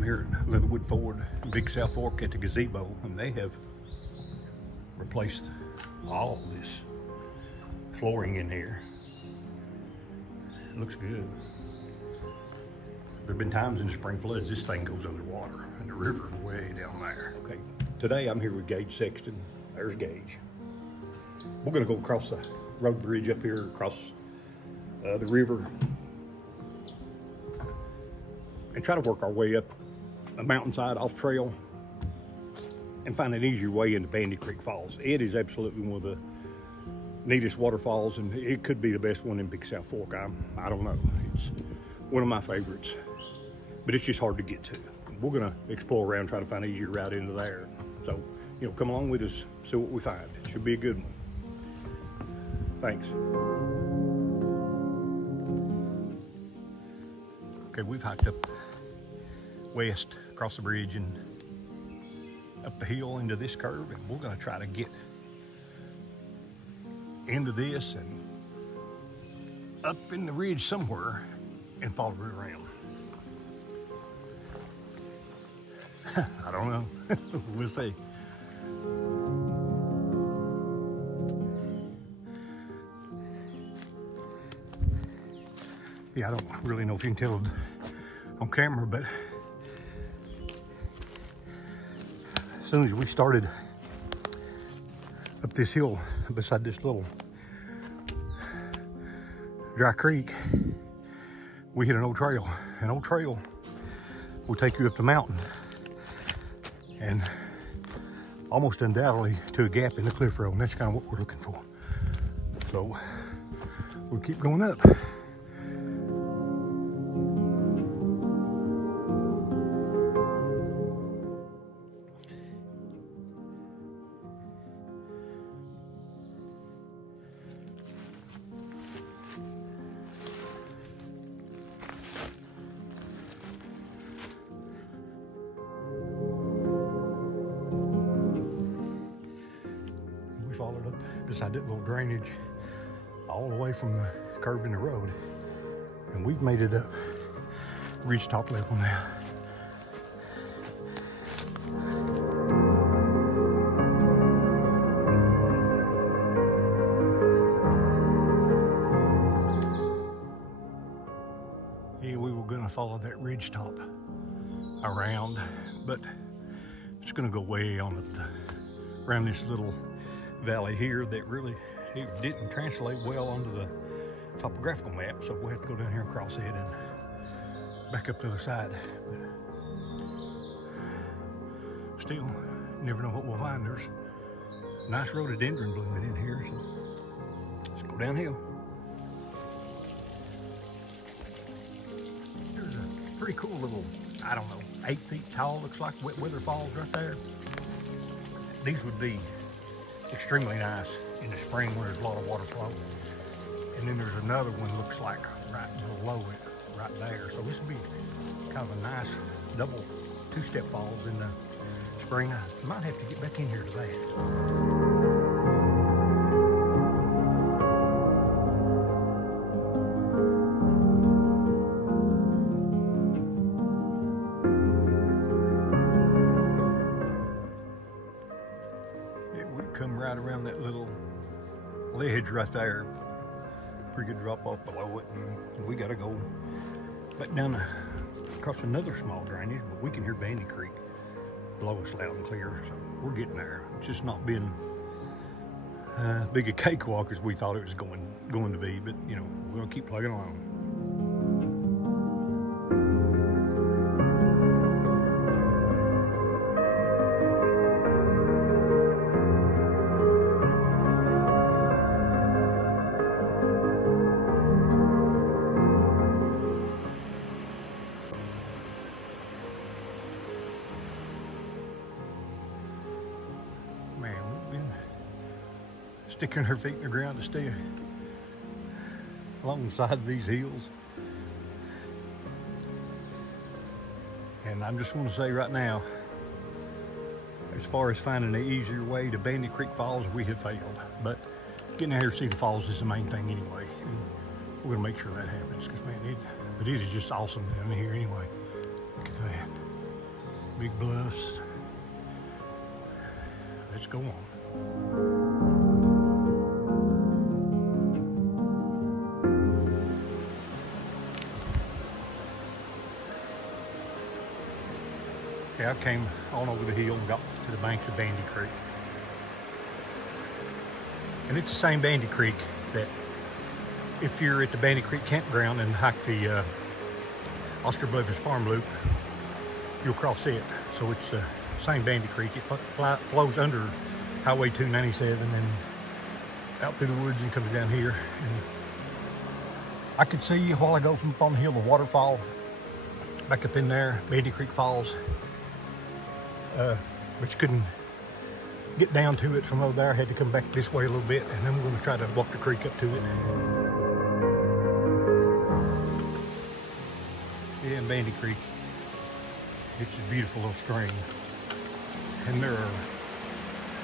I'm here at Leatherwood Ford, Big South Fork at the gazebo, and they have replaced all this flooring in here. It looks good. There have been times in the spring floods this thing goes underwater and the river's way down there. Okay, today I'm here with Gage Sexton. There's Gage. We're gonna go across the road bridge up here, across the river, and try to work our way up a mountainside off trail and find an easier way into Bandy Creek Falls. It is absolutely one of the neatest waterfalls, and it could be the best one in Big South Fork. I don't know. It's one of my favorites, but it's just hard to get to. We're gonna explore around, try to find an easier route into there. So, you know, come along with us, see what we find. It should be a good one. Thanks. Okay, we've hiked up west across the bridge and up the hill into this curve, and we're gonna try to get into this and up in the ridge somewhere and follow it around. I don't know. We'll see. Yeah, I don't really know if you can tell on camera, but as soon as we started up this hill beside this little dry creek, we hit an old trail. An old trail will take you up the mountain and almost undoubtedly to a gap in the cliff road, and that's kind of what we're looking for. So we'll keep going up. Followed up beside that little drainage all the way from the curve in the road, and we've made it up ridge top level now. Yeah, we were gonna follow that ridge top around, but it's gonna go way on up around this little valley here that really it didn't translate well onto the topographical map, so we'll have to go down here and cross it and back up the other side. But still, you never know what we'll find. There's nice rhododendron blooming in here, so let's go downhill. There's a pretty cool little, I don't know, 8 feet tall, looks like wet weather falls right there. These would be extremely nice in the spring when there's a lot of water flow. And then there's another one looks like right below it, right there. So this would be kind of a nice double 2-step falls in the spring. I might have to get back in here to that. Come right around that little ledge right there. Pretty good drop off below it, and we gotta go back down across another small drainage, but we can hear Bandy Creek below us loud and clear, so we're getting there. It's just not been big a cakewalk as we thought it was going to be, but you know, we're gonna keep plugging along. Sticking her feet in the ground to stay alongside these hills. And I'm just going to say right now, as far as finding an easier way to Bandy Creek Falls, we have failed. But getting out here to see the falls is the main thing anyway. And we're going to make sure that happens, because man, it is just awesome down here anyway. Look at that. big bluffs. Let's go on. Okay, I came on over the hill and got to the banks of Bandy Creek. And it's the same Bandy Creek that if you're at the Bandy Creek campground and hike the Oscar Bluffs Farm Loop, you'll cross it. So it's the same Bandy Creek. It flows under Highway 297 and out through the woods and comes down here. And I could see a while ago from up on the hill the waterfall back up in there, Bandy Creek Falls. But you couldn't get down to it from over there. I had to come back this way a little bit, and then we're going to try to walk the creek up to it. Yeah, in Bandy Creek, it's a beautiful little stream. And there are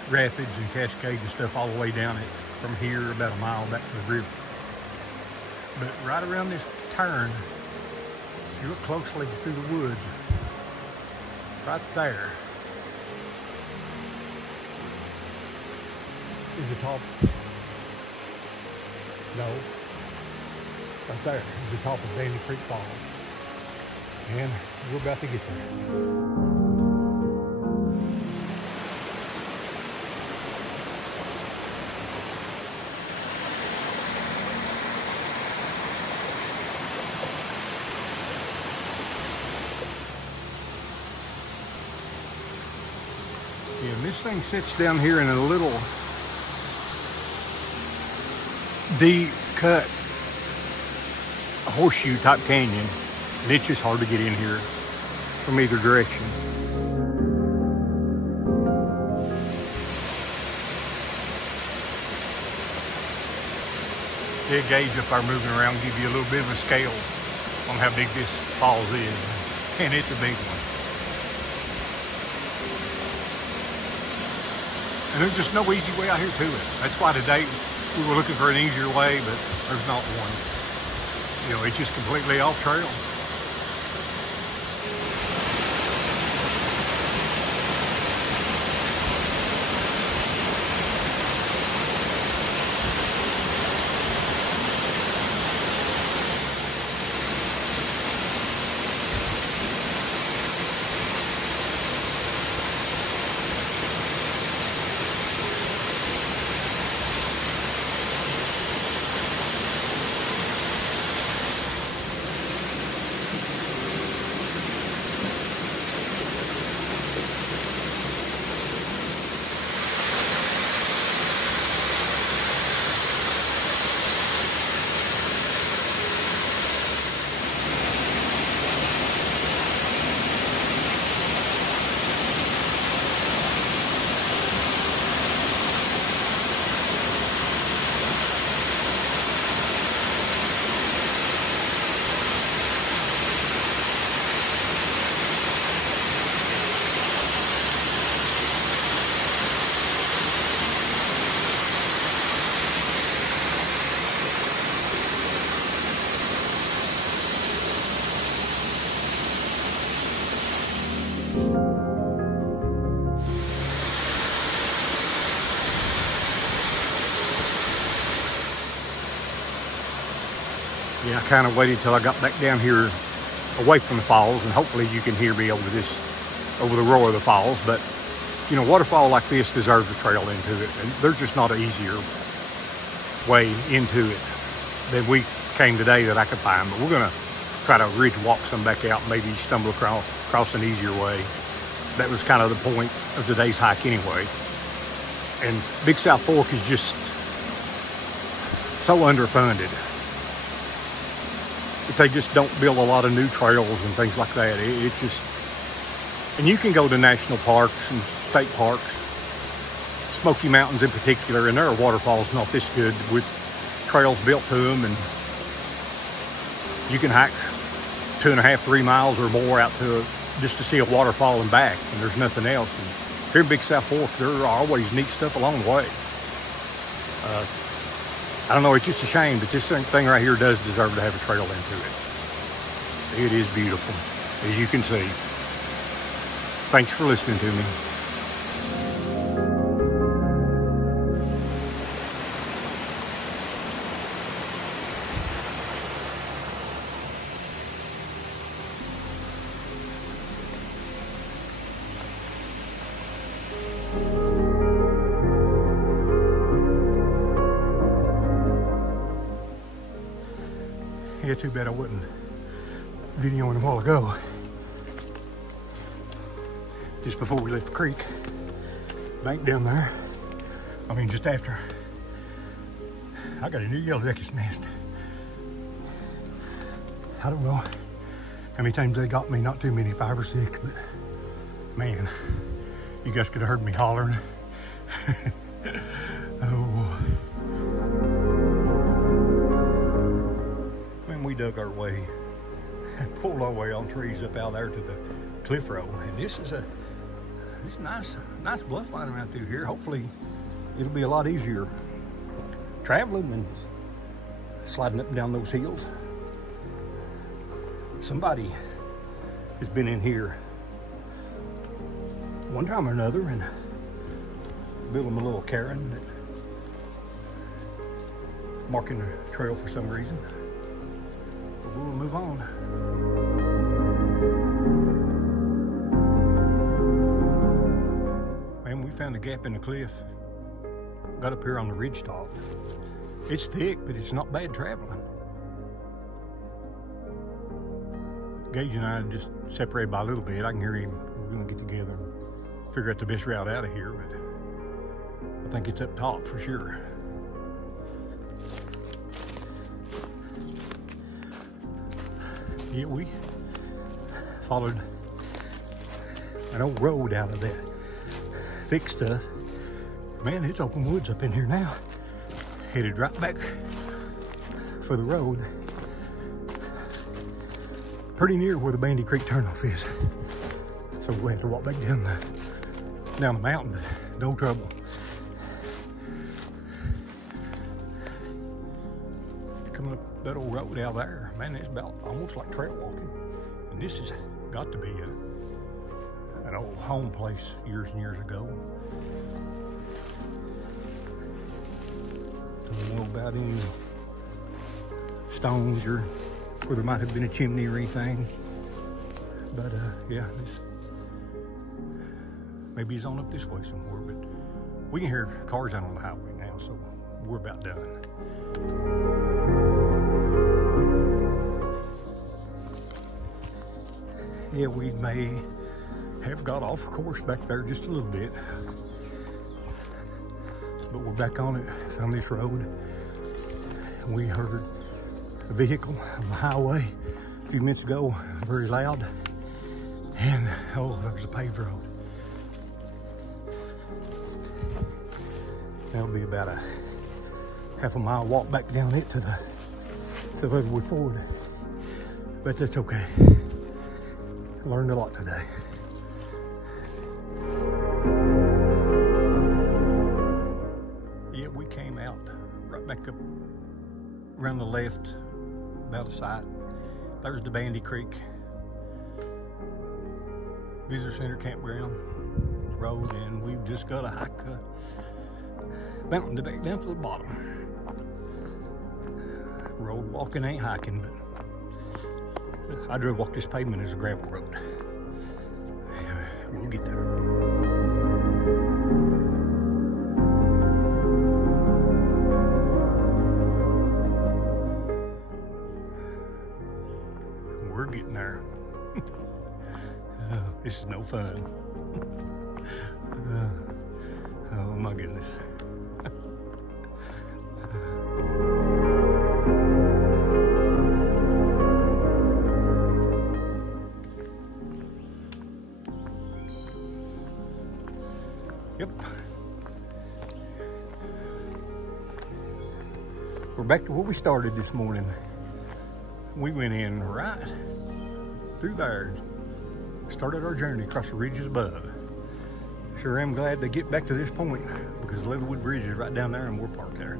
rapids and cascades and stuff all the way down it from here about a mile back to the river. But right around this turn, if you look closely through the woods, right there is the top. No, right there is the top of Bandy Creek Falls. And we're about to get there. Yeah, this thing sits down here in a little deep cut horseshoe type canyon, and it's just hard to get in here from either direction. Yeah, Gage up there moving around give you a little bit of a scale on how big this falls is, and it's a big one. And there's just no easy way out here to it. That's why today we were looking for an easier way, but there's not one. You know, it's just completely off trail. Yeah, I kind of waited till I got back down here away from the falls, and hopefully you can hear me over the roar of the falls. But you know, waterfall like this deserves a trail into it, and there's just not an easier way into it than we came today that I could find. But we're gonna try to ridge walk some back out, maybe stumble across an easier way. That was kind of the point of today's hike anyway. And Big South Fork is just so underfunded. If they just don't build a lot of new trails and things like that, it just, and you can go to national parks and state parks, Smoky Mountains in particular, and there are waterfalls not this good with trails built to them, and you can hike 2.5, 3 miles or more out to just to see a waterfall and back, and there's nothing else. And here in Big South Fork, there are always neat stuff along the way. I don't know, it's just a shame, but this thing right here does deserve to have a trail into it. It is beautiful, as you can see. Thanks for listening to me. Yeah, too bad I wasn't videoing a while ago. Just before we left the creek, bank down there. I mean, just after. I got a new yellow jacket's nest. I don't know how many times they got me, not too many, 5 or 6, but man, you guys could have heard me hollering. Oh. We dug our way and pulled our way on trees up out there to the cliff road, and this is nice bluff line around through here. Hopefully it'll be a lot easier traveling than sliding up and down those hills. Somebody has been in here one time or another and built them a little cairn that marking the trail for some reason. We'll move on. Man, we found a gap in the cliff. Got up here on the ridge top. It's thick, but it's not bad traveling. Gage and I just separated by a little bit. I can hear him. We're gonna get together and figure out the best route out of here, but I think it's up top for sure. Yeah, we followed an old road out of that thick stuff. Man, it's open woods up in here now. Headed right back for the road. Pretty near where the Bandy Creek turnoff is. So we'll have to walk back down the mountain, but no trouble. Coming up that old road out there, man, it's about almost like trail walking. And this has got to be an old home place years and years ago. Don't know about any stones or where there might have been a chimney or anything. But yeah, maybe he's on up this way somewhere, but we can hear cars out on the highway now, so we're about done. Yeah, we may have got off course back there just a little bit, but we're back on it, on this road. We heard a vehicle on the highway a few minutes ago, very loud, and oh, there's a paved road. That'll be about a half a mile walk back down it to the Leatherwood Ford, but that's okay. Learned a lot today. Yeah, we came out right back up around the left, about a site. There's the Bandy Creek Visitor Center Campground road, and we've just got to hike a mountain to back down to the bottom. Road walking ain't hiking, but I'd rather walk this pavement as a gravel road. We'll get there. We're getting there. This is no fun. Oh my goodness. Yep. We're back to where we started this morning. We went in right through there, started our journey across the ridges above. Sure am glad to get back to this point because Leatherwood Bridge is right down there and we're parked there.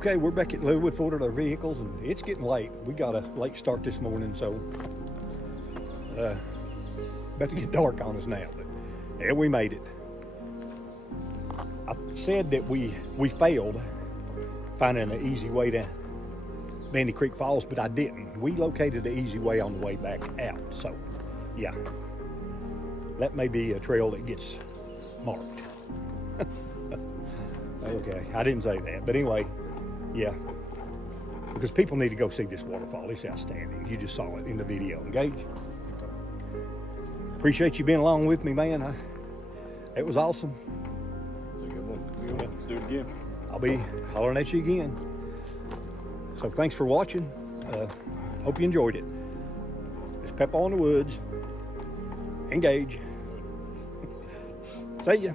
Okay, we're back at Leatherwood Ford at our vehicles, and it's getting late. We got a late start this morning, so about to get dark on us now, but yeah, we made it. I said that we failed finding an easy way to Bandy Creek Falls, but I didn't. We located the easy way on the way back out, so yeah, that may be a trail that gets marked. Okay, I didn't say that, but anyway, yeah, because people need to go see this waterfall. It's outstanding. You just saw it in the video. Gage, appreciate you being along with me, man. It was awesome. It's a good one. Let's do it again. I'll be hollering at you again. So thanks for watching. Hope you enjoyed it. It's Peppa in the Woods. Engage. See ya.